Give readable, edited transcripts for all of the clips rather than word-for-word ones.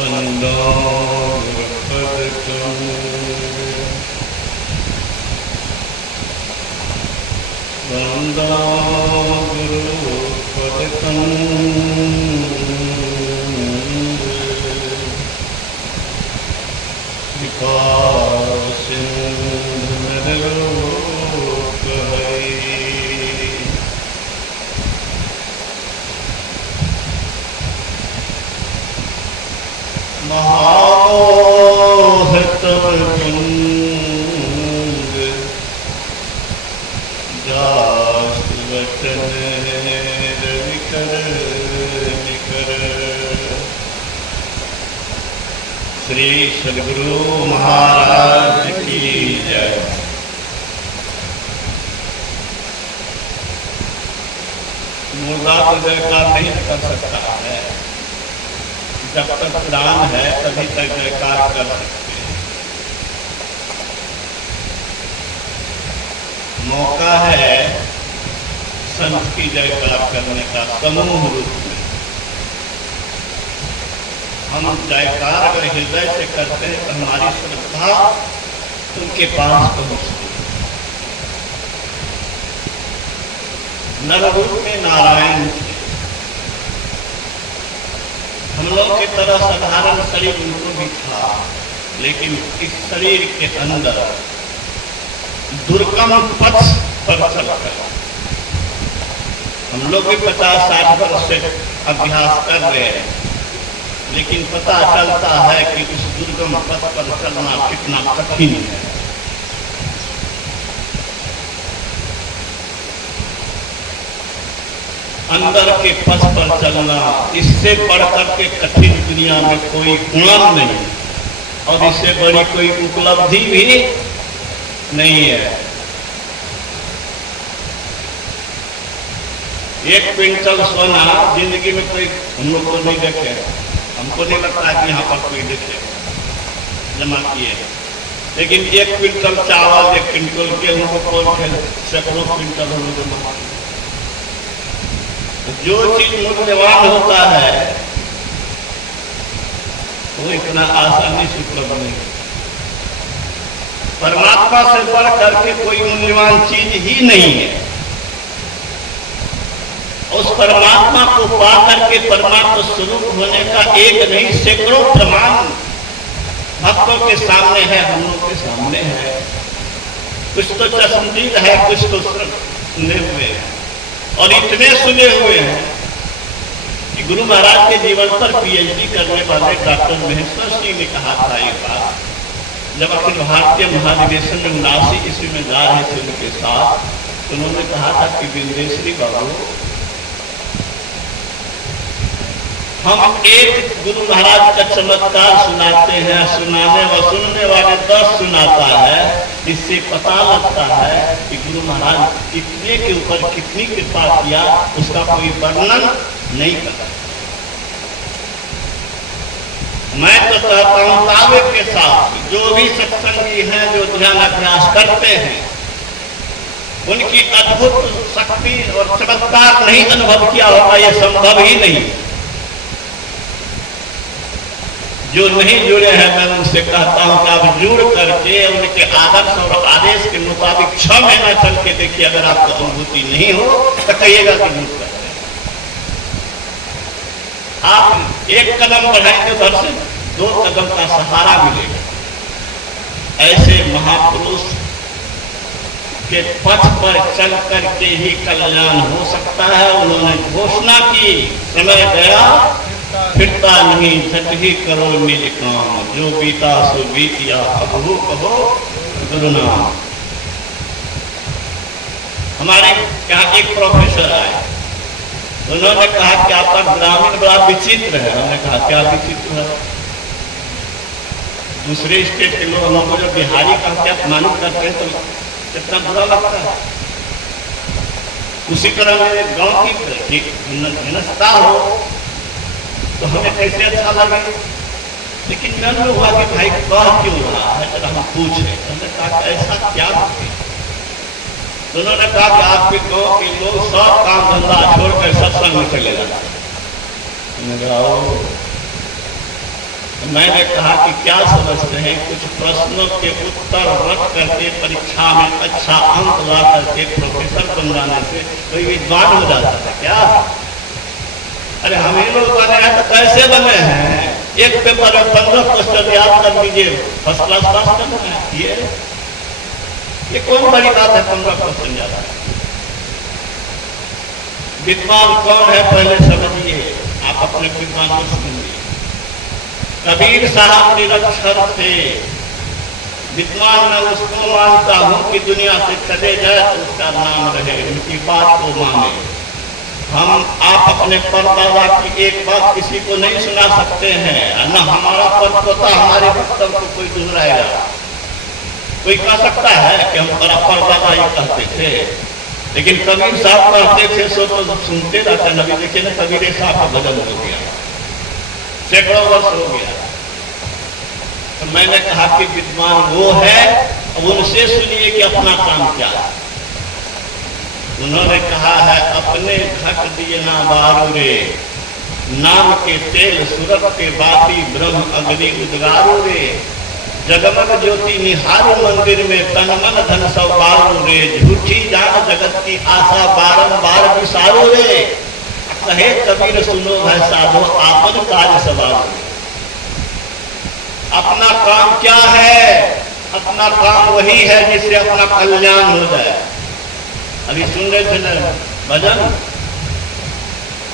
वंदो गुरुपदकं वंदो गुरुपदकं महामोहतम तुंग जास्त वचन रविकर निकर। श्री सद्गुरु महाराज की जय। मुर्दा तो जयकार नहीं कर सकता है, जब तक प्राण है तभी तक जयकार कर सकते हैं। मौका है संत की जयकार करने का समूह रूप में। हम जयकार अगर हृदय से करते हैं तो हमारी श्रद्धा उनके पास पहुंचती है। नर रूप में नारायण हम लोग की तरह साधारण शरीर उनको भी था, लेकिन इस शरीर के अंदर दुर्गम पथ पर चलकर हम लोग भी 50-60 वर्ष से अभ्यास कर रहे हैं, लेकिन पता चलता है कि उस दुर्गम पथ पर चलना कितना कठिन है। अंदर के पथ पर चलना, इससे बढ़कर के कठिन दुनिया में कोई गुण नहीं और इससे बड़ी कोई उपलब्धि भी नहीं है। 1 क्विंटल सोना जिंदगी में कोई हम लोग को नहीं देखे, हमको नहीं लगता कि यहाँ पर कोई देखे जमा किए, लेकिन 1 क्विंटल चावल 1 क्विंटल गेहूं को सैकड़ों क्विंटल हम लोग जमा। जो चीज मूल्यवान होता है वो इतना आसानी से उपलब्ध नहीं। परमात्मा से बढ़ करके कोई मूल्यवान चीज ही नहीं है। उस परमात्मा को पा करके परमात्मा स्वरूप होने का एक नहीं सैकड़ों प्रमाण भक्तों के सामने है, हम लोग के सामने है। कुछ तो चश्मदीद है, कुछ तो सुने हुए हैं और इतने सुने हुए हैं कि गुरु महाराज के जीवन पर पीएचडी करने वाले डॉक्टर महेश्वर सिंह ने कहा था एक बार, जब अखिल भारतीय महाधिवेशन में 79 ईस्वी में जा रहे थे उनके साथ, तो उन्होंने कहा था कि विंदेश्वरी बाबू, हम एक गुरु महाराज का चमत्कार सुनाते हैं, सुनाने व सुनने वाले 10 सुनाता है, इससे पता लगता है कि गुरु महाराज कितने के ऊपर कितनी कृपा किया, उसका कोई वर्णन नहीं करता। मैं तो चाहता हूं दावे के साथ जो भी सत्संगी हैं, जो ध्यान अभ्यास करते हैं, उनकी अद्भुत शक्ति और चमत्कार नहीं अनुभव किया होगा, यह संभव ही नहीं। जो नहीं जुड़े हैं मैं उनसे कहता हूं कि आप जुड़ करके उनके आदर्श और आदेश के मुताबिक 6 महीना चल के देखिए, अगर आपको अनुभूति नहीं हो तो कहिएगा कि जुड़ करते हैं। आप 1 कदम बढ़ाएंगे उधर से 2 कदम का सहारा मिलेगा। ऐसे महापुरुष के पथ पर चल करके ही कल्याण हो सकता है। उन्होंने घोषणा की, समय गया फिरता नहीं, झट ही करो मेरे काम, जो बीता सो बीतिया, अब हो कहो गुरु नाम। हमारे यहाँ एक प्रोफेसर आए, उन्होंने कहा कि आपका ग्रामीण बड़ा विचित्र है। हमने कहा क्या विचित्र है? दूसरे स्टेट के लोग हमको जो बिहारी का क्या मालूम करते हैं तो कितना बुरा लगता है। उसी तरह मेरे गांव की हिंसता हो तो हमें कैसे अच्छा लगे, लेकिन मन में हुआ कि भाई कह क्यों रहा है, जरा हम पूछे। हमने कहा ऐसा क्या है? उन्होंने कहा कि आपके गांव के लोग सब काम धंधा छोड़कर सत्संग में चले जाते हैं। मैंने कहा कि क्या समझते हैं, कुछ प्रश्नों के उत्तर रख करके परीक्षा में अच्छा अंक ला करके प्रोफेसर बन जाने से कोई विद्वान हो जाता है क्या? अरे हम ही लोग बने हैं तो कैसे बने हैं? एक पेपर में 15 क्वेश्चन याद कर लीजिए, फर्स्ट क्लास पास करना है। ये कौन बड़ी बात है 15 क्वेश्चन याद? विद्वान कौन है पहले समझिए, आप अपने विद्वान को सुनिए। कबीर साहब निरक्षर थे। विद्वान मैं उसको मानता हूं कि दुनिया से चले जाए तो उसका नाम रहे, उनकी बात को माने। हम आप अपने परदादा की एक बात किसी को नहीं सुना सकते हैं, न हमारा परपोता हमारे वक्तव्य को कोई दोहराएगा। कोई कह सकता है कि हम परदादा ये कहते थे, लेकिन कबीर साहब कहते थे सो तो सुनते रहते। नबी देखिए ना, कबीर साहब का भजन हो गया, सैकड़ों वर्ष हो गया। तो मैंने कहा कि विद्वान वो है, अब उनसे सुनिए कि अपना काम क्या है। उन्होंने कहा है, अपने घट दिए ना बारू रे, नाम के तेल सुरत के बाती ब्रह्म अग्नि उद्गारू रे, जगमग ज्योति निहारू मंदिर में तन मन धन सब बारू रे, झूठी जान जगत की आशा बारंबार विसारू रे, कहे कबीर सुनो भाई साधो आपन कार्य सवार। अपना काम क्या है? अपना काम वही है जिससे अपना कल्याण हो जाए। अभी सुन रहे थे ना भजन,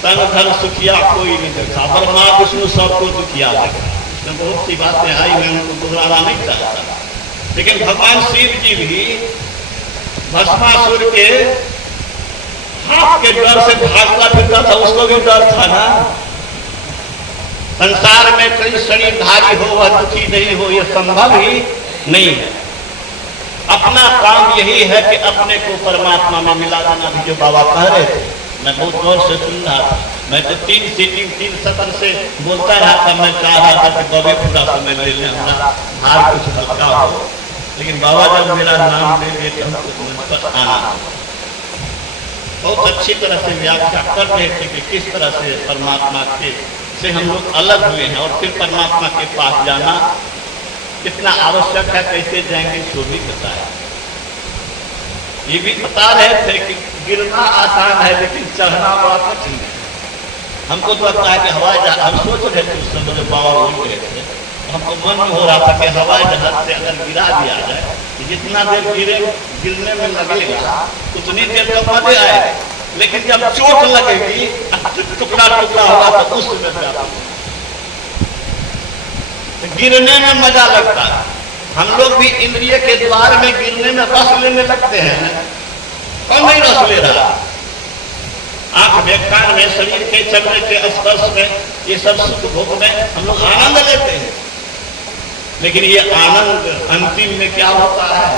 तन धन सुखिया कोई नहीं देखा, ब्रह्मा विष्णु सबको दुखिया देखा। इसमें बहुत सी बातें आई, मैं उनको दोहराना नहीं चाहता, लेकिन भगवान शिव जी भी भस्मासुर के हाथ के डर से भागता फिरता था, उसको भी डर था ना। संसार में कई शरीरधारी हो वह दुखी नहीं हो, यह संभव ही नहीं है। अपना काम यही है कि अपने को परमात्मा में मिला देना, भी जो बाबा कह रहे थे। मैं बहुत गौर से सुन रहा था, मैं तो 3 सीटिंग 3 सत्र से बोलता रहा था। मैं चाह रहा था कि बाबे पूरा समय ले लें, हमारा हार कुछ हल्का हो, लेकिन बाबा जब मेरा नाम ले लिए तो हमको आना। बहुत अच्छी तरह से व्याख्या कर रहे थे कि किस तरह से परमात्मा के से हम लोग अलग हुए हैं और फिर परमात्मा के पास जाना कितना आवश्यक है, कैसे जाएंगे सो भी बताया। ये भी बता रहे थे कि गिरना आसान है लेकिन चढ़ना बड़ा कठिन है। हमको तो लगता है कि हवाई जहाज, हम सोच रहे थे उस समय बाबा बोल रहे थे, हमको मन हो रहा था कि हवाई जहाज से अगर गिरा दिया जाए तो जितना देर गिरने में लगेगा उतनी देर तो मजे आएगा, लेकिन जब चोट लगेगी टुकड़ा टुकड़ा होगा तो उस समय गिरने में मजा लगता है। हम लोग भी इंद्रिय के द्वार में गिरने में रस लेने लगते हैं, कौन नहीं रस ले रहा? आंख में, कान में, शरीर के चलने के स्पर्श में, ये सब सुख भोग में हम लोग आनंद लेते हैं। लेकिन ये आनंद अंतिम में क्या होता है?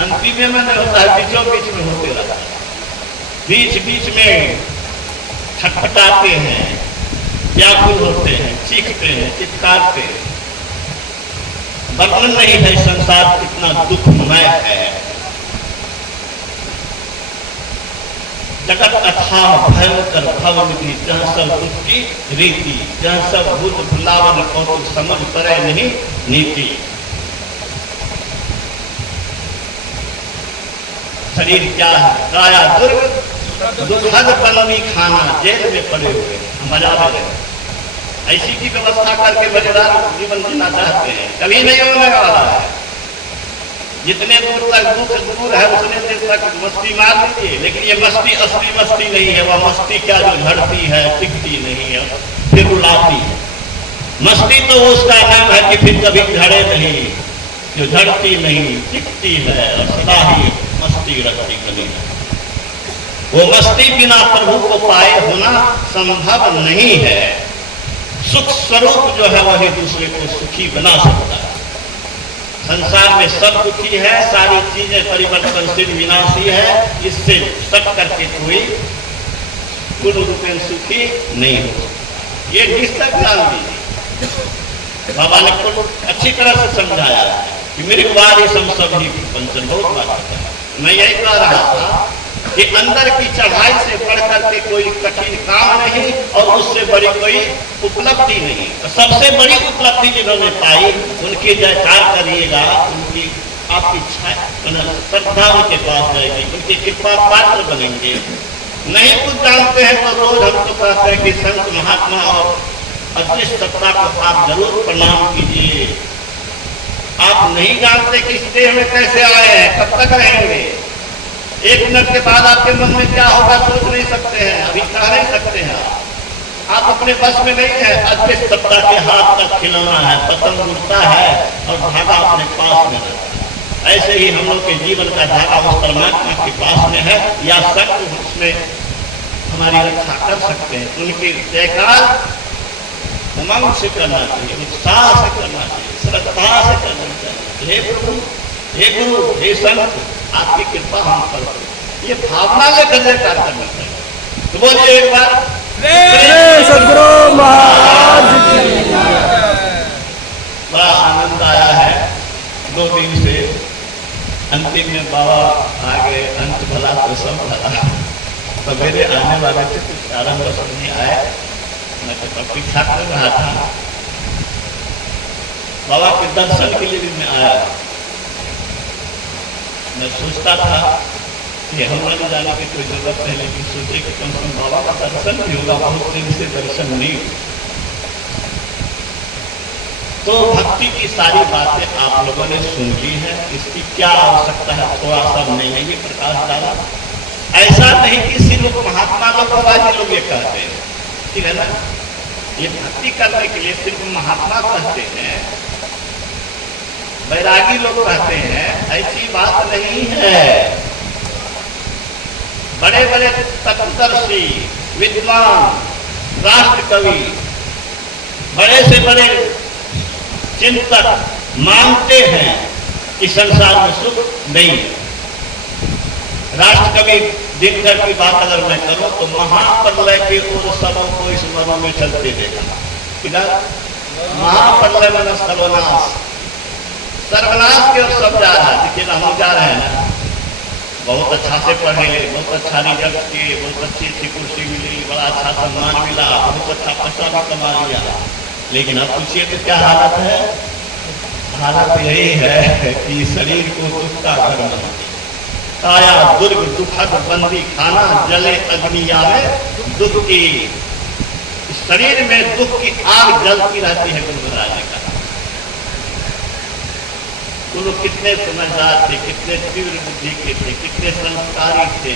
अंतिम में नहीं होता है, बीचों बीच में होते रहता है। बीच बीच में छटपटाते हैं, व्याकुल होते हैं, चीखते हैं, चित्कारते हैं। वर्णन नहीं है संसार कितना दुखमय है। जगत अथाह भयंकर भवनिधि, जहाँ सब दुख की रीति, जहाँ सब बुद्ध भुलावन कौतुक समझ करे नहीं नीति। शरीर क्या है? काया दुर्ग दुर्भग पलनी खाना, जेल में पड़े हुए मजा ले रहे हैं। ऐसी की व्यवस्था करके मजेदार जीवन जीना चाहते हैं, कभी नहीं होने वाला है। जितने दूर तक दुख दूर है उतने देर तक मस्ती मार लीजिए, लेकिन ये मस्ती असली मस्ती नहीं है। वह मस्ती क्या जो झड़ती है, टिकती नहीं है, फिर रुलाती है। मस्ती तो उसका नाम है कि फिर कभी झड़े नहीं, जो झड़ती नहीं, टिकती है और सदा ही मस्ती रखती कभी नहीं। वो मस्ती बिना प्रभु को पाए होना संभव नहीं है। सुख स्वरूप जो है वही दूसरे को सुखी बना सकता है। संसार में सब दुखी है, सारी चीजें परिवर्तनशील विनाशी है, इससे सब करके कोई पूर्ण रूपेण सुखी नहीं हो। ये निश्चय जान लीजिए। बाबा ने को अच्छी तरह से समझाया कि मेरे बार ये सब ही पंचन बहुत बात है। मैं यही कह रहा था कि अंदर की चढ़ाई से बढ़कर के कोई कठिन काम नहीं और उससे बड़ी कोई उपलब्धि नहीं। तो सबसे बड़ी उपलब्धि जिन्होंने पाई उनकी जयकार करिएगा, उनकी आपकी श्रद्धा उनके पास रहेगी, उनकी कृपा पात्र बनेंगे। नहीं कुछ जानते हैं तो रोज हम तो कहते हैं कि संत महात्मा और अदृश्य सत्ता को आप जरूर प्रणाम कीजिए। आप नहीं जानते कि इस देह में कैसे आए हैं, कब तक रहेंगे, एक मिनट के बाद आपके मन में क्या होगा सोच नहीं सकते हैं, अभी कह नहीं सकते हैं। आप अपने बस में नहीं है, अदृश्य सत्ता के हाथ तक खिलौना है, पतंग उड़ता है और धागा अपने पास में रहता है। ऐसे ही हम लोग के जीवन का धागा उस परमात्मा के पास में है, या शक्ति उसमें हमारी रक्षा कर सकते हैं। उनकी जयकार उमंग से करना चाहिए, उत्साह से करना चाहिए, श्रद्धा से करना चाहिए। हे प्रभु, हे गुरु, हे संत, आपकी कृपा हम पर करो, ये भावना लेकर जयकार करना चाहिए। तो बोलिए एक बार सद्गुरु महाराज की। बड़ा आनंद आया है 2 दिन से। अंतिम में बाबा आगे अंत भला तो सब भला। सवेरे आने वाले थे, कुछ कारण बस नहीं आए, मैं तो प्रतीक्षा कर रहा था। बाबा के दर्शन के लिए भी मैं आया। मैं सोचता था कि हमारे जाने की कोई जरूरत नहीं, लेकिन सोचे कि कम से कम बाबा का दर्शन भी होगा, बहुत दिन से दर्शन नहीं। तो भक्ति की सारी बातें आप लोगों ने सुन ली है, इसकी क्या आवश्यकता है थोड़ा सा नहीं ये प्रकाश डाला। ऐसा नहीं कि किसी लोग महात्मा लोग बाबाजी लोग ये कहते हैं, ठीक है ना, ये भक्ति करने के लिए सिर्फ महात्मा कहते हैं, वैरागी लोग कहते हैं, ऐसी बात नहीं है। बड़े बड़े तत्वदर्शी विद्वान राष्ट्र कवि, बड़े से बड़े चिंतक मानते हैं कि संसार में सुख नहीं है। राष्ट्र कवि दिनकर की बात अगर मैं करूं तो महाप्रलय के ओर सबों को इस मरों में चलते देखा। किधर? महाप्रलय में सर्वनाश, सर्वनाश की ओर सब जा रहा है। देखिए हम जा रहे हैं ना, बहुत अच्छा से पढ़े, बहुत अच्छा रिजल्ट किए, बहुत अच्छी अच्छी कुर्सी मिली, बड़ा अच्छा सम्मान मिला, बहुत अच्छा पैसा भी कमा लिया, लेकिन अब पूछिए तो क्या हालत है? हालत यही है कि शरीर को दुख का घर बना, काया दुर्ग दुखद बंदी खाना, जले अग्नि आवे दुख की, शरीर में दुख की आग जलती रहती है। गुरुराज का उन कितने समझदार थे, कितने तीव्र बुद्धि के थे, कितने संस्कारी थे।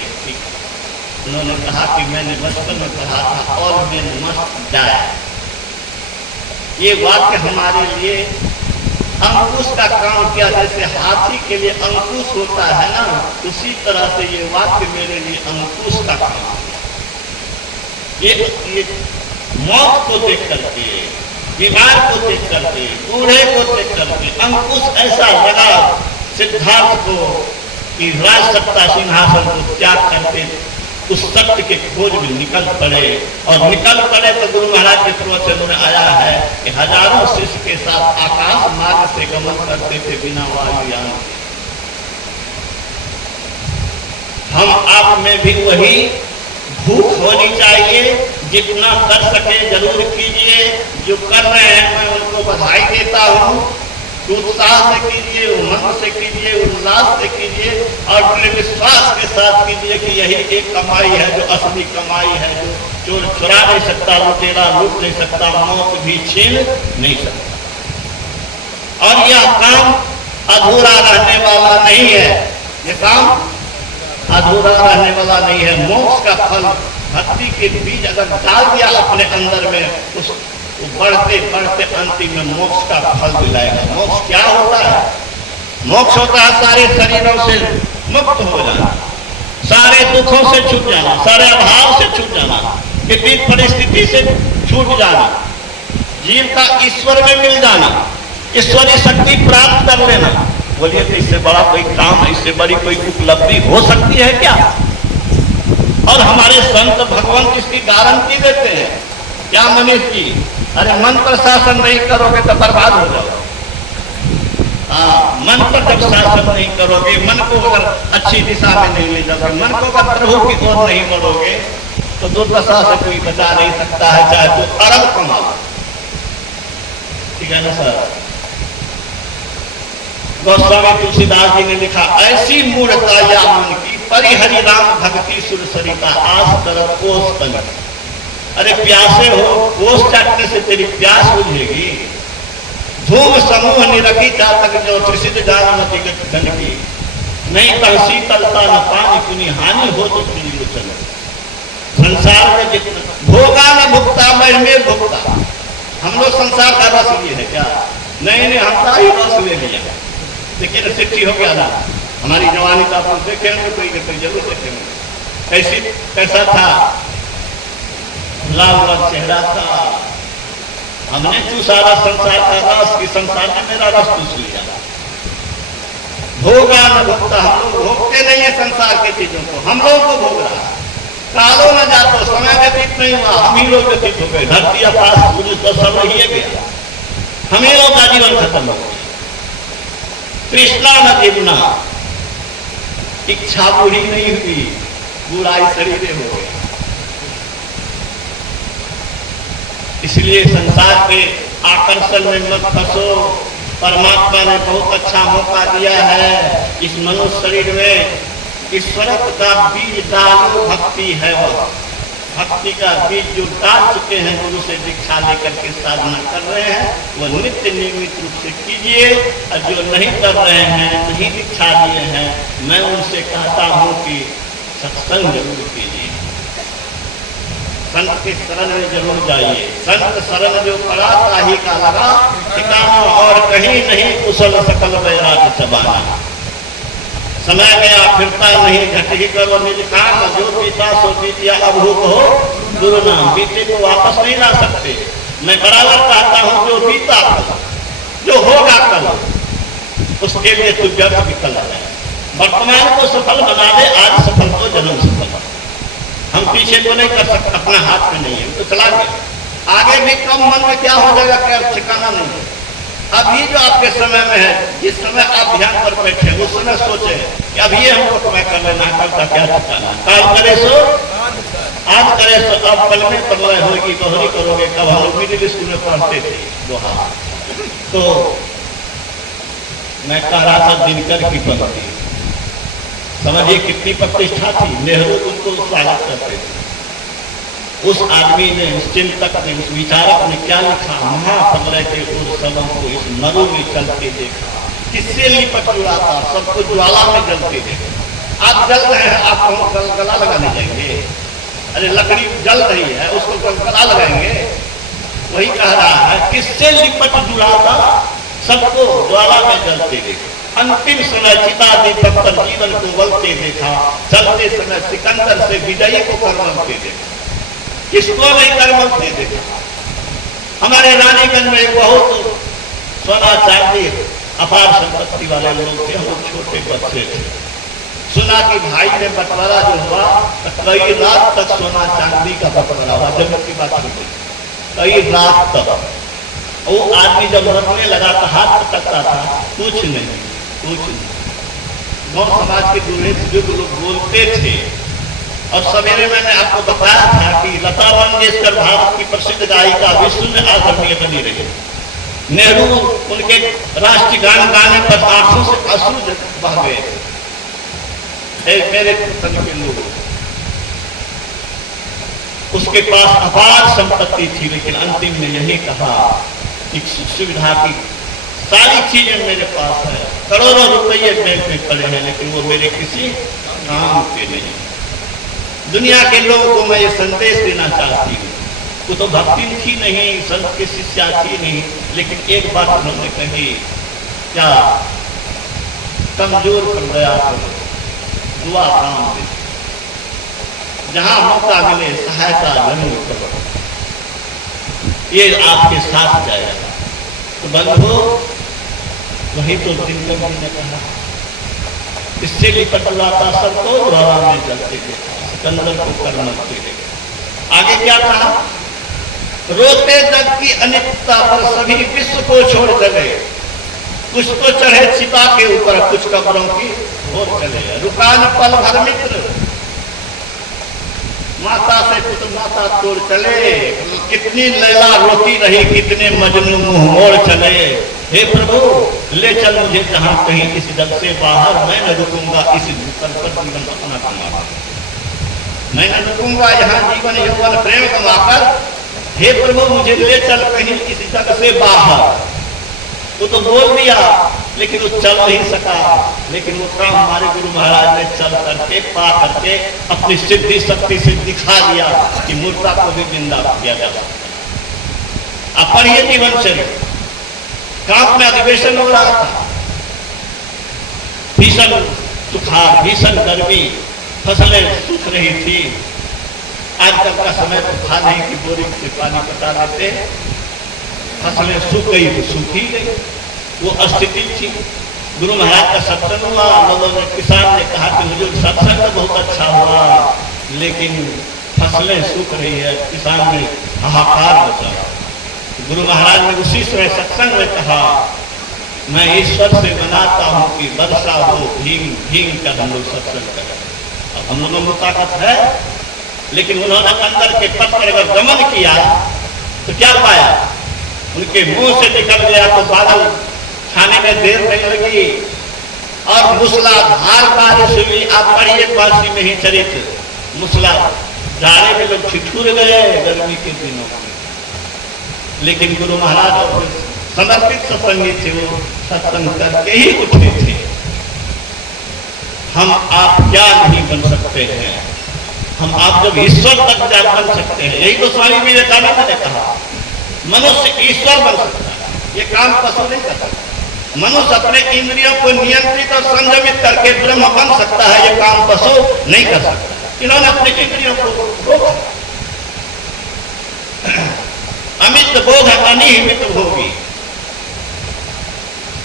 उन्होंने कहा कि मैंने बचपन में पढ़ा था और मैं मस्त जाए। ये वाक्य हमारे लिए अंकुश का काम किया, जैसे हाथी के लिए अंकुश होता है ना, उसी तरह से ये वाक्य मेरे लिए अंकुश का काम किया। ये मौत को देख करके, बीमार को देख करके, बूढ़े को देख करके अंकुश ऐसा लगा सिद्धार्थ को कि राज सत्ता सिंहासन को त्याग करके उस सत्य के खोज में निकल पड़े। और निकल पड़े तो गुरु महाराज के प्रवचन में आया है कि हजारों शिष्य के साथ आकाश मार्ग से गमन करते थे बिना वायुयान। हम आप में भी वही भूख होनी चाहिए, जितना कर सके जरूर कीजिए। जो कर रहे हैं मैं उनको बधाई देता हूँ, उत्साह से कीजिए, उमंग से कीजिए, उल्लास से कीजिए और पूरे विश्वास के साथ कीजिए कि यही एक कमाई है जो असली कमाई है, जो चोर चुरा नहीं सकता, लुटेरा लूट नहीं सकता, मौत भी छीन नहीं सकता। और यह काम अधूरा रहने वाला नहीं है, यह काम अधूरा रहने वाला नहीं है। मोक्ष का फल भक्ति के बीज अगर डाल दिया अपने अंदर में, उस बढ़ते बढ़ते अंतिम में मोक्ष का फल मिलाएगा। मोक्ष क्या होता है? मोक्ष होता है सारे शरीरों से मुक्त हो जाना, सारे दुखों से छूट जाना, सारे अभाव से छूट जाना, विपरीत परिस्थिति से छूट जाना, जीव का ईश्वर में मिल जाना, ईश्वरीय शक्ति प्राप्त कर लेना। बोलिए तो इससे बड़ा कोई काम, इससे बड़ी कोई उपलब्धि हो सकती है क्या? और हमारे संत भगवान इसकी गारंटी देते हैं। क्या मनीष जी? अरे मन पर शासन नहीं करोगे तो बर्बाद हो जाओ। हाँ, मन पर जब शासन नहीं करोगे, मन को अगर अच्छी दिशा में नहीं ले जाओगे, मन को अगर प्रभु की ओर नहीं बढ़ोगे, तो दुर्दशा से कोई बचा नहीं सकता है, चाहे तो अरब कमाओ। ठीक है ना सर? गोस्वामी तुलसीदास जी ने लिखा, ऐसी मूर्ता या मन की परिहरि राम भक्ति सुर सरिता आज तरफ कोस बन। अरे प्यासे हो, कोस चाटने से तेरी प्यास बुझेगी। धूम समूह निरखी चातक जो त्रिसिद्ध जानमति गण की, नहीं कह शीतलता न पानी पुनि हानि हो तो तुझे चलो। संसार में जितना भोगा न भुगता मैं में भुगता। हम लोग संसार का रस लिए है क्या? नहीं, हमका ही रस ले लिया, लेकिन सिद्धि हो गया ना। हमारी जवानी का आप देखेंगे, कोई जरूर देखेंगे। कैसा था? लाल लाल चेहरा था। हमने तू सारा संसार का रस, की संसार ने मेरा रस चूस लिया। भोगा न भोगता, हम लोग भोगते नहीं है संसार के चीजों को, हम लोग को भोग रहा। कालो न जातो, समय व्यतीत नहीं हुआ, हम ही लोग व्यतीत हो गए। धरती आकाश सूरज तो सब रही गया, हम ही लोग का जीवन खत्म हो गया। कृष्णा न जीवना, इच्छा पूरी नहीं हुई, बुराई शरीर हो गई। इसलिए संसार के आकर्षण में मत फंसो। परमात्मा ने बहुत अच्छा मौका दिया है इस मनुष्य शरीर में। ईश्वरत्व का बीज डालो, भक्ति है वो। भक्ति का बीज जो डाल चुके हैं, गुरु से दीक्षा लेकर के साधना कर रहे हैं, वो नित्य नियमित रूप से कीजिए। और जो नहीं कर रहे हैं, नहीं दीक्षा लिए हैं, मैं उनसे कहता हूँ कि सत्संग जरूर कीजिए, संत के शरण में जरूर जाइए। संत शरण जो पड़ा ताही का लगा ठिकाना, और कहीं नहीं कुशल सकल बैराग चबाना। समय गया फिरता नहीं, घट ही करो निज काम, जो बीता सो बीतिया अब हो गुरु नाम। बीते को वापस नहीं ला सकते। मैं बराबर कहता हूँ, जो बीता जो होगा कल, उसके लिए तू व्यर्थ विकल है। वर्तमान को सफल बना दे, आज सफल तो जन्म सफल। हम पीछे को नहीं कर सकते, अपना हाथ में नहीं है, तो चला गया। आगे भी कम मन में क्या हो जाएगा, क्या ठिकाना नहीं है। अभी जो आपके समय में है, जिस समय आप ध्यान पर बैठे, उस समय सोचे कि अभी ये हमको कमाई कर लेना, कल का क्या ठिकाना। काल करे सो आज करे सो अब कल में परवाह होगी, दोहरी करोगे। कब हम लोग मिडिल स्कूल में पढ़ते थे दोहा, तो मैं कह रहा था दिनकर की पंक्ति, समझिए कितनी प्रतिष्ठा थी। नेहरू उनको स्वागत करते थे। उस आदमी ने, उस चिंतक ने, उस विचारक ने क्या लिखा, महाप्रलय के उस समय को इस मरु में चलते देखा, किससे लिपट जुड़ा था, सबको ज्वाला में जलते देखा। आप जल रहे हैं, आप गला लगाने जाएंगे? अरे लकड़ी जल रही है, उसको गला लगाएंगे? वही कह रहा है, किससे लिपट जुड़ा था, सबको ज्वाला में जलते देखा। अंतिम समय चिता दीपक पर जीवन को बलते देखा, चलते समय सिकंदर से विजयी को करवलते देखा। किसको नहीं करवलते देखा? हमारे रानीगंज में एक बहुत सोना चांदी अपार संपत्ति वाले लोग थे, हम छोटे बच्चे थे। सुना कि भाई ने बंटवारा जो हुआ, कई रात तक सोना चांदी का बंटवारा हुआ। जब की बात होती, कई रात तक। वो आदमी जब मरने लगा तो हाथ पटकता था, कुछ नहीं। गाँव समाज के दूल्हे बुजुर्ग लोग बोलते थे। और सवेरे मैंने आपको बताया था कि लता मंगेशकर भारत की प्रसिद्ध गायिका विश्व में आदरणीय बनी रही। नेहरू उनके राष्ट्रीय गान गाने पर आंखों से आंसू बह गए। मेरे तन के लोग, उसके पास अपार संपत्ति थी, लेकिन अंतिम में यही कहा कि सुविधा की सारी चीजें मेरे पास है, करोड़ों रुपये बैंक में पड़े हैं, लेकिन वो मेरे किसी काम के नहीं। दुनिया के लोगों को मैं ये संदेश देना चाहती हूँ, वो तो भक्ति थी नहीं, संत की शिष्या थी नहीं, लेकिन एक बात उन्होंने कही, क्या कमजोर कर गया करो, दुआ काम दे, जहां मौका मिले सहायता जरूर करो, ये आपके साथ जाएगा। तो बंधु, वही तो दिनकर ने कहा, इससे लिपट लाता सबको हवा में जलते देखा, सिकंदर को करमते देखा। आगे क्या कहा? रोते जग की अनित्यता पर सभी विश्व को छोड़ चले, कुछ तो चढ़े चिता के ऊपर, कुछ कब्रों की ओर चले। रुकान पल भर मित्र, माता से कुछ माता तोड़ चले। कितनी लैला रोती रही, कितने मजनू मुंह मोड़ चले। हे प्रभु ले चल मुझे जहां कहीं इस जग से बाहर, मैं न रुकूंगा इस भूतल पर जीवन अपना कमा, मैं न रुकूंगा यहाँ जीवन यौवन प्रेम कमाकर। हे प्रभु मुझे ले चल कहीं इस जग से बाहर। वो तो बोल दिया लेकिन वो चल नहीं सका। लेकिन वो काम हमारे गुरु महाराज ने चल करके पा करके अपनी सिद्धि शक्ति से दिखा दिया कि मूर्ता को भी जिंदा किया जा सकता। अब पढ़िए जीवन चरित्र। कांप में अधिवेशन हो रहा था, भीषण सुखाड़, भीषण गर्मी, फसलें सूख रही थी। आजकल का समय तो था नहीं कि बोरिंग से पानी पटा देते, फसलें सूख गई तो सूख ही गई, वो स्थिति थी। गुरु महाराज का सत्संग हुआ, लोगों ने, किसान ने कहा कि हुजूर सत्संग तो बहुत अच्छा हुआ लेकिन फसलें सूख रही है। किसान ने हाहाकार मचा। गुरु महाराज ने उसी समय सत्संग में कहा, मैं ईश्वर से मनाता हूं कि वर्षा हो, भीम भीम कर हम लोग सत्संग करें। अब हम लोगों को ताकत है, लेकिन उन्होंने अंदर के पथ पर अगर गमन किया तो क्या पाया? उनके मुंह से निकल गया तो बादल खाने में देर नहीं लगी और मूसलाधार बारिश हुई। आप पढ़िए पासी में ही चरित्र, मूसलाधार में लोग ठिठुर गए गर्मी के दिनों में। लेकिन गुरु महाराज और समर्पित सत्संगी थे, वो सत्संग करके ही उठे थे। हम आप क्या नहीं बन सकते हैं, हम आप जब ईश्वर तक जा बन सकते हैं। यही तो स्वामी विवेकानंद ने कहा, मनुष्य ईश्वर बन सकता है, ये काम पशु नहीं कर सकता। मनुष्य अपने इंद्रियों को नियंत्रित और संयमित करके ब्रह्म बन सकता है, ये काम पशु नहीं कर सकता। इन्होंने अपने इंद्रियों को रोका। अमित बोध अनिहित भोगी,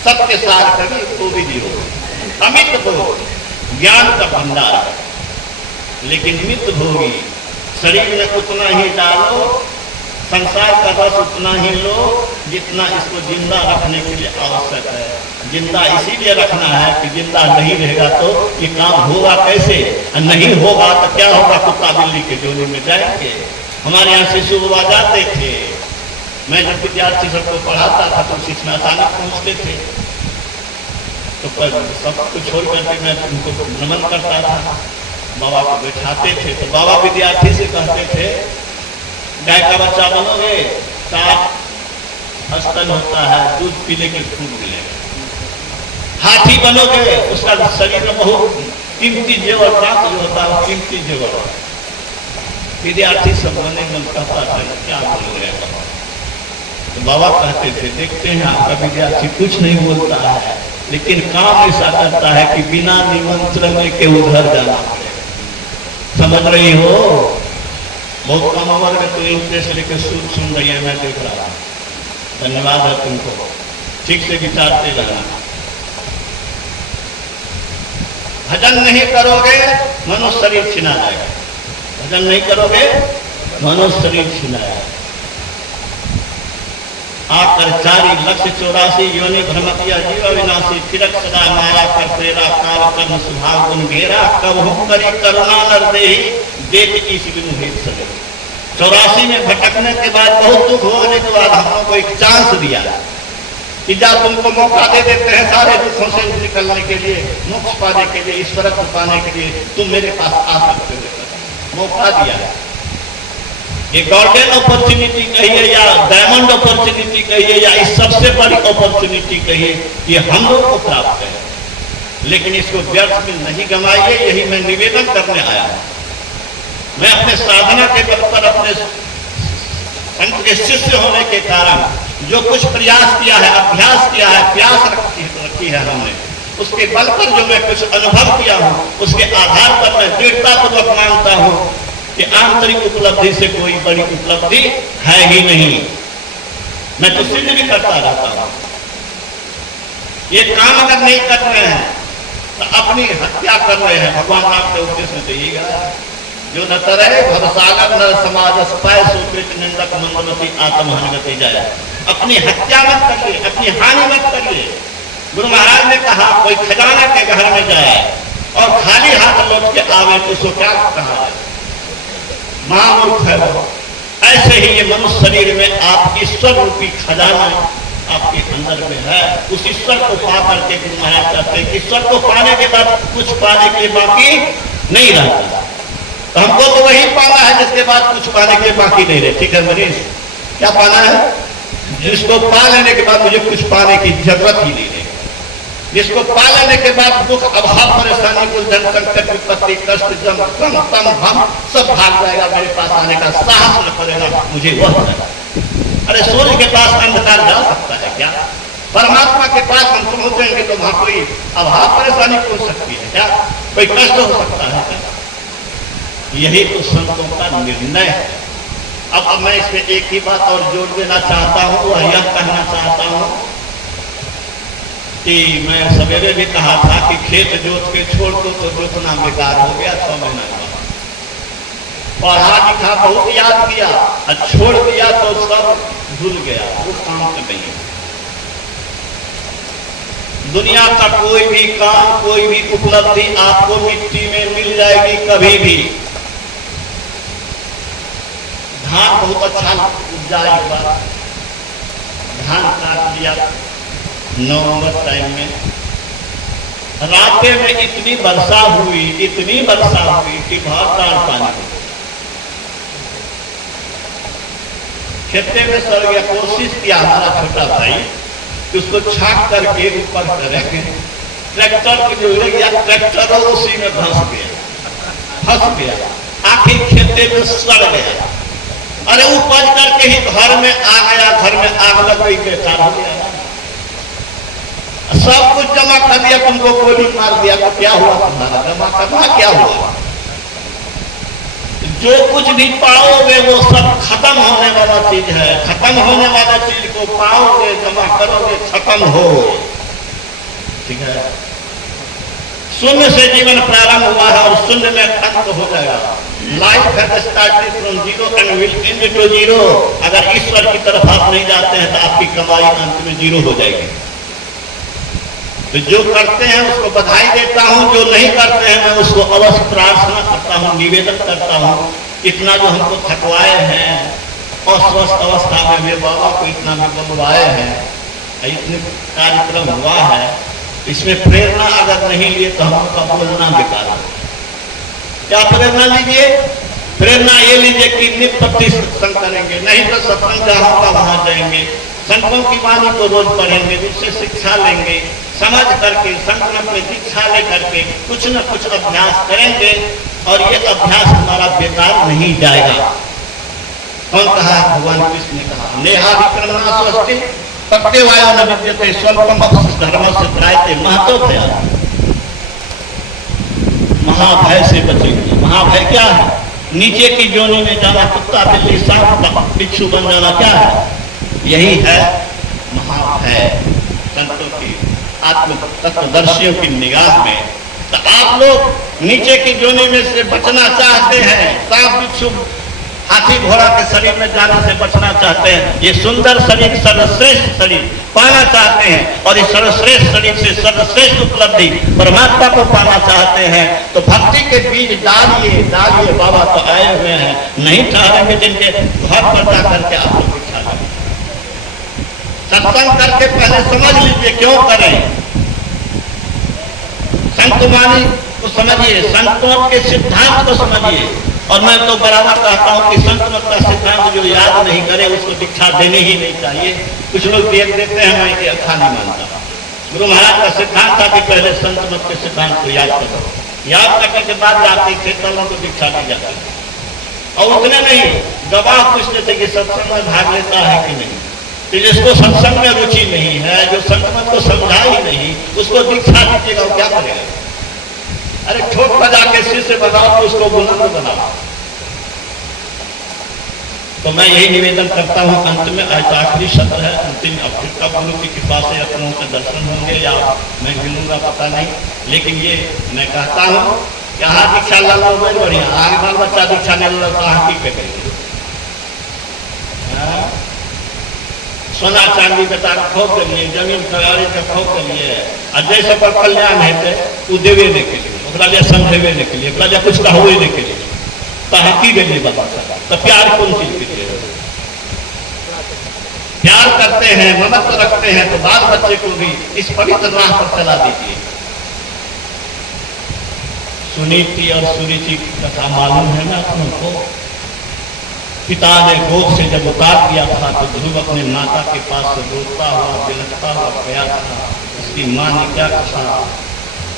सत्य सार कभी तो भी नहीं होगी। अमित बोध ज्ञान का भंडार, लेकिन मित भोगी शरीर में उतना ही डालो, संसार का रस उतना ही लो जितना इसको जिंदा रखने के लिए आवश्यक है। जिंदा इसीलिए रखना है कि जिंदा नहीं रहेगा तो ये काम होगा कैसे, नहीं होगा तो क्या होगा? कुत्ता बिल्ली के जोड़ी में जाएंगे। हमारे यहाँ शिशु बाबा जाते थे, मैं जब विद्यार्थी सबको पढ़ाता था तो शिष्य में अचानक पहुँचते थे तो सब कुछ छोड़ करके मैं उनको नमन करता था, बाबा को बैठाते थे। तो बाबा विद्यार्थी से कहते थे, गाय का बच्चा बनोगे, 7 स्तन होता है, दूध पीने के खूब मिलेगा। हाथी बनोगे, उसका शरीर में बहुत कीमती जेवर, दांत जो होता है कीमती जेवर। विद्यार्थी सब बने, मन कहता था क्या बोलोगे? तो बाबा कहते थे, देखते हैं आपका विद्यार्थी कुछ नहीं बोलता है लेकिन काम ऐसा करता है कि बिना निमंत्रण के उधर जाना पड़ेगा। समझ रही हो? बहुत कम उम्र में तो इंटरेस्ट लेकर सुन रही है, मैं देख रहा हूँ। धन्यवाद है तुमको, ठीक से विचारते रहना। भजन नहीं करोगे मनुष्य शरीर छिना जाएगा, भजन नहीं करोगे मनुष्य शरीर छिना जाएगा। आकर 4,84,000 योनि भ्रम किया जीव अविनाशी, तिरक सदा माया कर प्रेरा, काल कर्म स्वभाव गुण घेरा, कब हूं करी करुणा नर देहि, देख इस बिनु हेत सके। 84 में भटकने के बाद, बहुत दुख होने के बाद हम लोग को एक चांस दिया कि जा तुमको मौका दे देते हैं सारे दुखों से निकलने के लिए, मोक्ष पाने के लिए, ईश्वरत्व पाने के लिए तुम मेरे पास आ सकते हो। मौका दिया, ये गोल्डन अपॉर्चुनिटी कहिए या डायमंड अपॉर्चुनिटी कहिए या इस सबसे बड़ी अपॉर्चुनिटी कहिए, ये हम लोग को प्राप्त है। लेकिन इसको व्यर्थ में नहीं गंवाइए, यही मैं निवेदन करने आया हूं। मैं अपने साधना के बल पर, अपने संत के शिष्य होने के कारण जो कुछ प्रयास किया है, अभ्यास किया है, प्यास रखी है हमने, उसके बल पर जो मैं कुछ अनुभव किया हूं, उसके आधार पर मैं दृढ़तापूर्वक मानता हूं कि आंतरिक उपलब्धि से कोई बड़ी उपलब्धि है ही नहीं। मैं तो सिद्ध भी करता रहता हूं। ये काम अगर नहीं कर रहे हैं तो अपनी हत्या कर रहे हैं। भगवान आपके उपदेश में देगा, जो न तरह भवसागर नर समाज स्पाय सुकृत निंदक मंदमती आत्महानि जाए। अपनी हत्या मत करिए, अपनी हानि मत करिए। गुरु महाराज ने कहा कोई खजाना के घर में जाए और खाली हाथ लौट के आवे तो उसको क्या कहा जाए? महामूर्ख है वो। ऐसे ही ये मनुष्य शरीर में आप ईश्वर रूपी खजाना आपके अंदर में है। उस ईश्वर को पा करके गुरु महाराज कहते हैं कि ईश्वर को पाने के बाद कुछ पाने के बाकी नहीं रहता। तो हमको तो वही पाना है जिसके बाद कुछ पाने के बाकी नहीं रहे। ठीक है मनीष, क्या पाना है? जिसको पा लेने के बाद मुझे कुछ पाने की जरूरत ही नहीं रही, जिसको पा लेने के बाद दुख अभाव परेशानी को जन संकट विपत्ति कष्ट जम कम तम हम सब भाग जाएगा, मेरे पास आने का साहस न पड़ेगा मुझे वह। अरे सूर्य के पास अंधकार जा सकता है क्या? परमात्मा के पास हम पहुंचेंगे तो वहां कोई अभाव परेशानी हो सकती है क्या? कोई कष्ट हो सकता है क्या? यही तो संतों का निर्णय है। अब मैं इसमें एक ही बात और जोड़ देना चाहता हूं, वह यह कहना चाहता हूं कि मैं सवेरे भी कहा था कि खेत जोत के छोड़ दो तो जोतना बेकार हो गया। 6 महीना का पढ़ा लिखा बहुत याद किया और छोड़ दिया तो सब भूल गया, वो काम से नहीं। दुनिया का कोई भी काम कोई भी उपलब्धि आपको मिट्टी में मिल जाएगी कभी भी। धान बहुत अच्छा उपजाएगा, धान काट लिया नवंबर टाइम में, राते में इतनी वर्षा हुई कि भरतार पानी खेते में सड़ गया। कोशिश किया हमारा छोटा भाई कि उसको छाट करके ऊपर करेंगे, ट्रैक्टर की जो गया ट्रैक्टर उसी में फंस गया, आखिर खेते में सड़ गया। अरे उपज करके ही घर में आ गया, घर में आग लग गई, बेकार हो गया। सब कुछ जमा कर दिया, तुमको गोली मार दिया तो क्या हुआ? तुम्हारा जमा करना क्या हुआ? जो कुछ भी पाओगे वो सब खत्म होने वाला चीज है। खत्म होने वाला चीज को पाओगे, जमा करोगे, खत्म हो। ठीक है, शून्य से जीवन प्रारंभ हुआ है और शून्य में अंत हो जाएगा। Life has started from zero and will end to zero. अगर ईश्वर की तरफ आप नहीं जाते हैं तो आपकी कमाई अंत में जीरो हो जाएगी। तो जो करते हैं उसको बधाई देता हूं, जो नहीं करते हैं मैं उसको अवश्य प्रार्थना करता हूं, निवेदन करता हूं। इतना जो हमको थकवाए हैं अस्वस्थ अवस्था में मेरे बाबा को इतना भी बुलवाए हैं, इतने कार्यक्रम हुआ है, इसमें प्रेरणा अगर नहीं लिए तो हमका बोलना बेकार है। क्या प्रेरणा लीजिए? प्रेरणा ये लीजिए कि नित्य प्रति सत्संग करेंगे, नहीं तो सत्संग जहां का वहां जाएंगे, संतों की वाणी को रोज पढ़ेंगे, उससे शिक्षा लेंगे, समझ करके संत में दीक्षा ले करके कुछ न कुछ अभ्यास करेंगे और ये अभ्यास हमारा बेकार नहीं जाएगा। कौन कहा? भगवान कृष्ण ने कहा, नेहा विक्रमणा स्वस्ति प्रत्यवायो न विद्यते स्वल्पम धर्म से त्रायते महतो भया। महाभय से बचेंगे। महाभय क्या है? नीचे की जोनी में जाना, कुत्ता बिल्ली सांप बिच्छू बन जाना, क्या है? यही है महाभय संतों की आत्म तत्वदर्शियों की निगाह में। तो आप लोग नीचे की जोनी में से बचना चाहते हैं, सांप बिच्छू हाथी घोड़ा के शरीर में जाने से बचना चाहते हैं, ये सुंदर शरीर सर्वश्रेष्ठ शरीर पाना चाहते हैं और इस सर्वश्रेष्ठ शरीर से सर्वश्रेष्ठ उपलब्धि परमात्मा को पाना चाहते हैं, तो भक्ति के बीज डालिए डालिए। बाबा तो आए हुए हैं, नहीं ठहरेंगे जिनके घर पर जा करके आप लोग इच्छा लगे। सत्संग करके पहले समझ लीजिए क्यों करें। संतवाणी को समझिए, संतों के सिद्धांत को समझिए। और मैं तो बराबर कहता हूं कि संत मत का सिद्धांत जो याद नहीं करे उसको दीक्षा देने ही नहीं चाहिए। कुछ लोग देख देते हैं, मैं ये अच्छा नहीं मानता। गुरु महाराज का सिद्धांत था कि पहले संत मत के सिद्धांत को याद करो, याद करने के बाद जाते थे तब उनको दीक्षा दी जाती है। और उतने नहीं, गवाह पूछते थे कि सत्संग में भाग लेता है कि नहीं। तो जिसको सत्संग में रुचि नहीं है, जो संत मत को समझा ही नहीं, उसको दीक्षा दीजिएगा, क्या करेगा? अरे ठोक बजा के सिर से बजाओ तो उसको बुलंद बनाओ। तो मैं यही निवेदन करता हूं अंत में, आज आखिरी शब्द है, अंतिम अफ्रीका गुरु की कृपा से अपनों के दर्शन होंगे या मैं मिलूंगा पता नहीं, लेकिन ये मैं कहता हूं यहाँ दीक्षा ला लो बहुत बढ़िया, आगे बाल बच्चा दीक्षा नहीं लो तो हाँ ठीक है। सोना चांदी बेटा खो के लिए, जमीन खगारी के खो के लिए, और जैसे पर कल्याण है वो देवे नहीं के लिए, ओकरा लिए समझेवे नहीं के लिए, ओकरा लिए कुछ कहवे नहीं के लिए, कहे की देने बाबा साहब। तो प्यार कौन चीज के लिए? प्यार करते हैं, ममत्व रखते हैं, तो बाल बच्चे को भी इस पवित्र राह पर चला दीजिए। सुनीति और सुरुचि कथा मालूम है ना अपनों को। पिता ने गोद से जब उतार दिया था तो ध्रुव अपने माता के पास से रोता हुआ बिलखता हुआ गया था। उसकी माँ ने क्या कहा?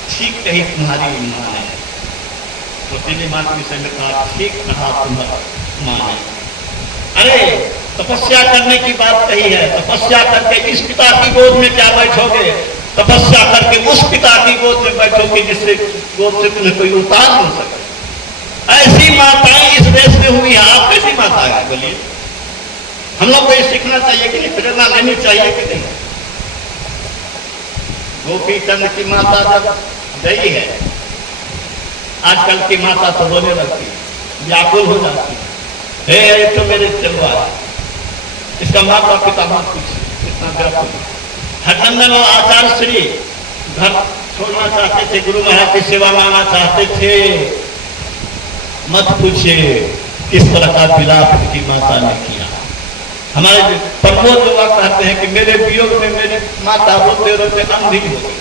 ठीक कही तुम्हारी माँ ने। तो माँ के विषय में कहा ठीक कहा तुम्हारी माँ ने। अरे तपस्या करने की बात कही है, तपस्या करके इस पिता की गोद में क्या बैठोगे? तपस्या करके उस पिता की गोद में बैठोगे जिससे गोद से तुम्हें कोई उतार नहीं सके। ऐसी माताएं इस देश में हुई है। आप कैसी माता है बोलिए? हम लोग को ये सीखना चाहिए कि नहीं, प्रेरणा लेनी चाहिए कि नहीं? गोपी चंद की माता जब गई है, आजकल की माता तो रोने लगती है, व्याकुल हो जाती है। हे तो मेरे चलवा, इसका माता पिता मत पूछिए कितना ग्रस्त। हरचंदन और आचार्य श्री घर छोड़ना चाहते थे, गुरु महाराज की सेवा मांगना चाहते थे। मत पूछिए किस तरह का विलाप की माता ने किया। हमारे प्रमोद लोग कहते हैं कि मेरे वियोग में मेरी माता रोते रोते अंधी हो गई।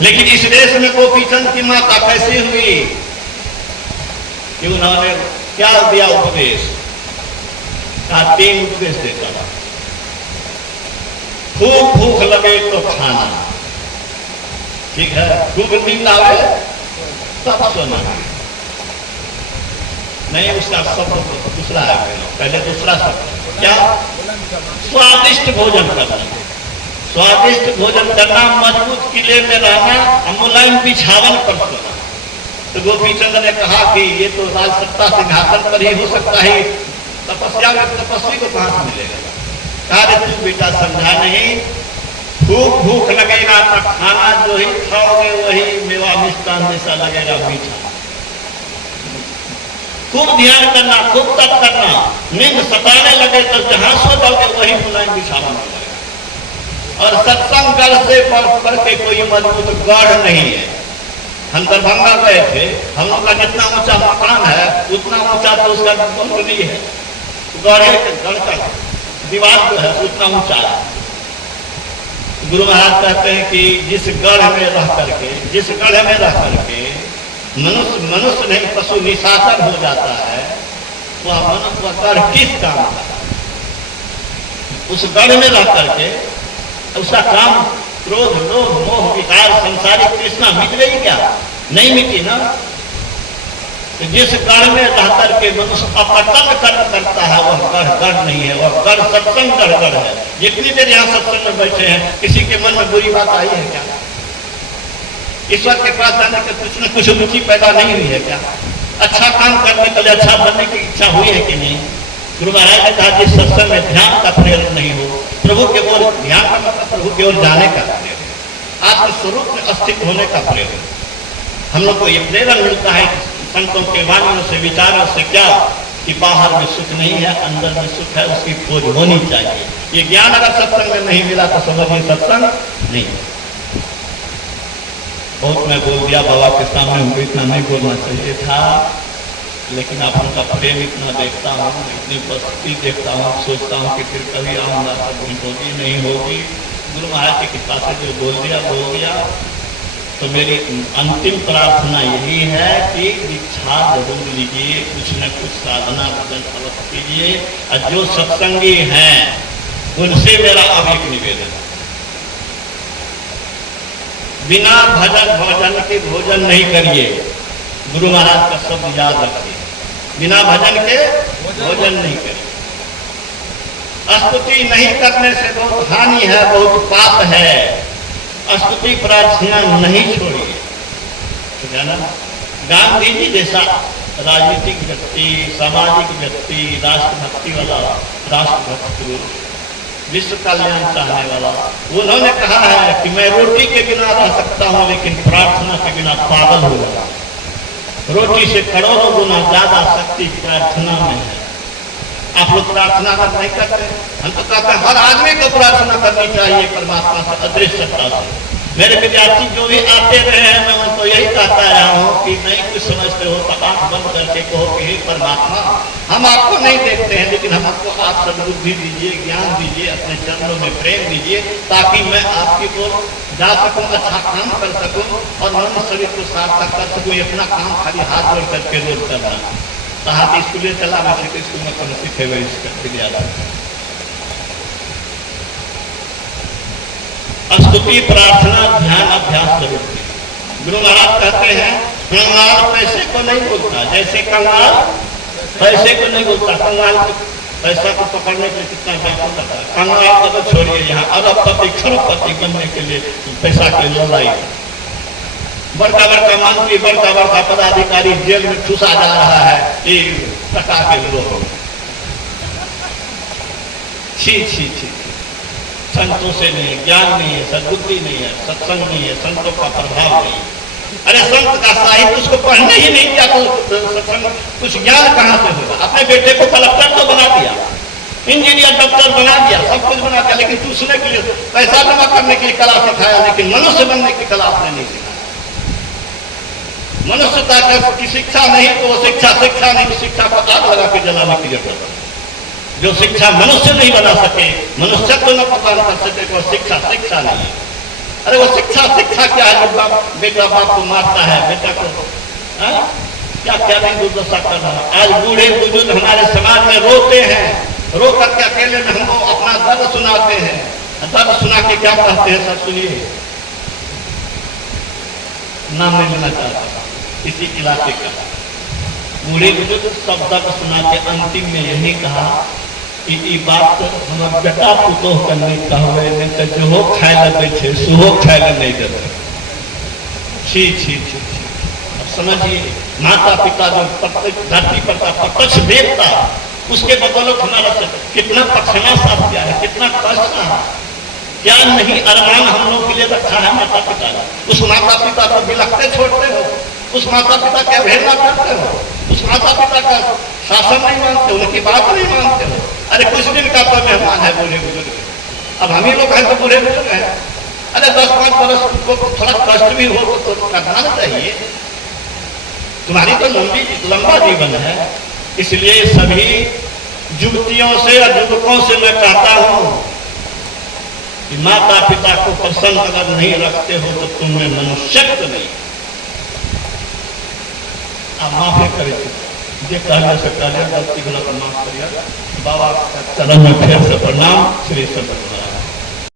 लेकिन इस देश में गोपीचंद की माता कैसे हुई कि उन्होंने क्या दिया उपदेश? कहा 3 उपदेश देता था। खूब भूख लगे तो खाना, ठीक है, खूब नींद आवे तब सोना। नहीं, उसका शब्द दूसरा है, पहले दूसरा शब्द क्या? स्वादिष्ट भोजन करना। स्वादिष्ट भोजन करना, मजबूत किले में रहना, मुलायम बिछावन पर सोना। तो गोपीचंद ने कहा कि ये तो राज सत्ता सिंहासन पर ही हो सकता है, तपस्या में तपस्वी को कहां से मिलेगा? कहा तू बेटा समझा नहीं, खूब भूख लगेगा तो खाना जो ही खाओगे वही मेवा मिष्टान जैसा लगेगा, मीठा। खूब ध्यान करना, खूब तप करना, नींद सताने लगे तो जहां सो जाओगे वही मुलायम बिछावा मिलेगा। और सत्संग गढ़ से बढ़ के कोई मजबूत गढ़ नहीं है। हम दरभंगा गए थे, हम लोग का जितना ऊंचा मकान है उतना ऊंचा तो उसका बाउंड्री है, गढ़ का दीवार जो है उतना ऊंचा है। गुरु महाराज कहते हैं कि जिस गढ़ में रह करके मनुष्य नहीं पशु निशाचर हो जाता है, वह गढ़ किस काम का? उस गढ़ में रह करके उसका काम क्रोध, लोभ, मोह, विकार, संसारिक तृष्णा मिट गई क्या? नहीं मिटी ना। तो जिस गढ़ में रह करके मनुष्य अपतन कर्म करता है वह गढ़ नहीं है, वह गढ़ सत्संग गढ़ है। जितनी देर यहाँ सत्संग में बैठे हैं, किसी के मन में बुरी बात आई है क्या? ईश्वर के पास जाने के कुछ न कुछ रुचि पैदा नहीं हुई है क्या? अच्छा काम करने के लिए, अच्छा बनने की इच्छा हुई है कि नहीं? गुरु महाराज ने कहा जिस सत्संग में ध्यान का प्रेरण नहीं हो, प्रभु के ओर ध्यान का मतलब प्रभु की ओर जाने का प्रेरण, आत्मस्वरूप में अस्तित्व होने का प्रेरण। हम लोग को ये प्रेरण मिलता है संतों के वाणियों से, विचारों से, क्या कि बाहर में सुख नहीं है, अंदर में सुख है, उसकी खोज होनी चाहिए। ये ज्ञान अगर सत्संग में नहीं मिला तो समझिए सत्संग नहीं। बहुत मैं बोल दिया बाबा के सामने, हमको इतना नहीं बोलना चाहिए था, लेकिन आप उनका प्रेम इतना देखता हूँ, इतनी उपस्थिति देखता हूँ, सोचता हूँ कि फिर कभी आऊँगा तो भेंट होगी नहीं होगी। गुरु महाराज की कृपा से जो बोल दिया। तो मेरी अंतिम प्रार्थना यही है कि दीक्षा जरूर लीजिए, कुछ न कुछ साधना भजन अवश्य कीजिए। और जो सत्संगी हैं उनसे मेरा अब एक निवेदन, बिना भजन के भोजन नहीं करिए। गुरु महाराज का शब्द याद रखिए, बिना भजन के भोजन नहीं करिए। स्तुति नहीं करने से बहुत हानि है, बहुत पाप है। स्तुति प्रार्थना नहीं छोड़िए, ठीक है ना? गांधी जी जैसा राजनीतिक व्यक्ति, सामाजिक व्यक्ति, राष्ट्रभक्ति वाला, राष्ट्रभक्त, विश्व कल्याण चाहने वाला, उन्होंने कहा है कि मैं रोटी के बिना रह सकता हूं लेकिन प्रार्थना के बिना पागल हो जाऊंगा। रोटी से करोड़ों गुना ज्यादा शक्ति प्रार्थना में है। आप लोग प्रार्थना अगर नहीं करते, हम तो कहते हैं हर आदमी को प्रार्थना करनी चाहिए परमात्मा से, अदृश्य सत्ता से। मेरे विद्यार्थी जो भी आते रहे हैं, मैं उनको यही कहता रहा हूँ कि नहीं कुछ समझते हो तो आंख बंद करके कहो कि हे परमात्मा, हम आपको नहीं देखते हैं, लेकिन हमको आप सद्बुद्धि दीजिए, ज्ञान दीजिए, अपने चरणों में प्रेम दीजिए, ताकि मैं आपकी ओर जा सकूं, अच्छा काम कर सकूं और मन शरीर को सार्थक कर सकूं। अपना काम खाली हाथ जोड़ करके रोज करना। तो हाथ स्कूल चला, मैं स्कूल में कौन सीखे हुए विद्यार्थी। स्तुति, प्रार्थना, ध्यान, अभ्यास जरूर। गुरु महाराज कहते हैं कंगाल पैसे को नहीं बोलता, जैसे कंगाल पैसे को नहीं बोलता। कंगाल को पैसा को पकड़ने के लिए कितना व्याकुल करता है। कंगाल को तो छोड़िए, यहाँ अरबपति खरबपति बनने के लिए पैसा की लड़ाई। बड़का बड़का मंत्री, बड़का बड़का पदाधिकारी जेल में ठूसा जा रहा है कि टका के लोग। छी छी छी, संतों से नहीं, ज्ञान नहीं है, सद्बुद्धि नहीं है, सत्संग नहीं है, संतों का प्रभाव नहीं है। अरे संत का साहित्य उसको पढ़ने ही नहीं किया तो सत्संग कुछ ज्ञान कहाँ से होगा। अपने बेटे को कलेक्टर तो बना दिया, इंजीनियर, डॉक्टर बना दिया, सब कुछ बना दिया, लेकिन दूसरे के लिए पैसा जमा करने की कला सिखाया, लेकिन मनुष्य बनने की कला आपने नहीं सिखाया। मनुष्यता की शिक्षा नहीं तो वो शिक्षा नहीं, शिक्षा को आग लगा के जलाने की जरूरत है। जो शिक्षा मनुष्य नहीं बना सके, मनुष्यत्व न प्रदान कर सके, वो शिक्षा नहीं है। अरे वो शिक्षा क्या है? बाप बेटा बाप को मारता है, बेटा को क्या क्या नहीं दुर्दशा कर रहा है। आज बूढ़े बुजुर्ग हमारे समाज में रोते हैं, रो करके अकेले में हमको अपना दर्द सुनाते हैं। दर्द सुना के क्या कहते हैं, सब सुनिए। नाम नहीं लेना चाहता किसी इलाके का। बूढ़े बुजुर्ग सब दर्द सुना के अंतिम में यही कहा कि बात हमारे बेटा पुतोह करने कहवे नहीं तो जो खाए लगे छे सुहो खाए नहीं देते। छी छी छी छी। अब समझिए, माता पिता जो धरती पर का प्रत्यक्ष देवता, उसके बदौलत हमारा कितना पक्षना साथ किया है, कितना कष्ट है। क्या नहीं अरमान हम लोग के लिए रखा है माता पिता ने। उस माता पिता को बिलखते छोड़ते हो, उस माता पिता की अवहेलना करते हो, उस माता पिता का शासन नहीं मानते, उनकी बात नहीं मानते हो। अरे कुछ दिन का तो मेहमान है बूढ़े बुजुर्ग, अब हम ही लोग हैं तो बूढ़े बुजुर्ग हैं। अरे 10-5 वर्ष को थोड़ा कष्ट भी हो तो करना चाहिए। तुम्हारी तो लंबा जीवन है, इसलिए सभी युवतियों से और युवकों से मैं कहता हूँ कि माता पिता को प्रसन्न अगर नहीं रखते हो तो तुम्हें मनुष्यत्व नहीं। आप माफी करें, ये कहने से पहले गलती गलत माफ करिए। बाबा चरण में फिर से प्रणाम। श्री सत्य।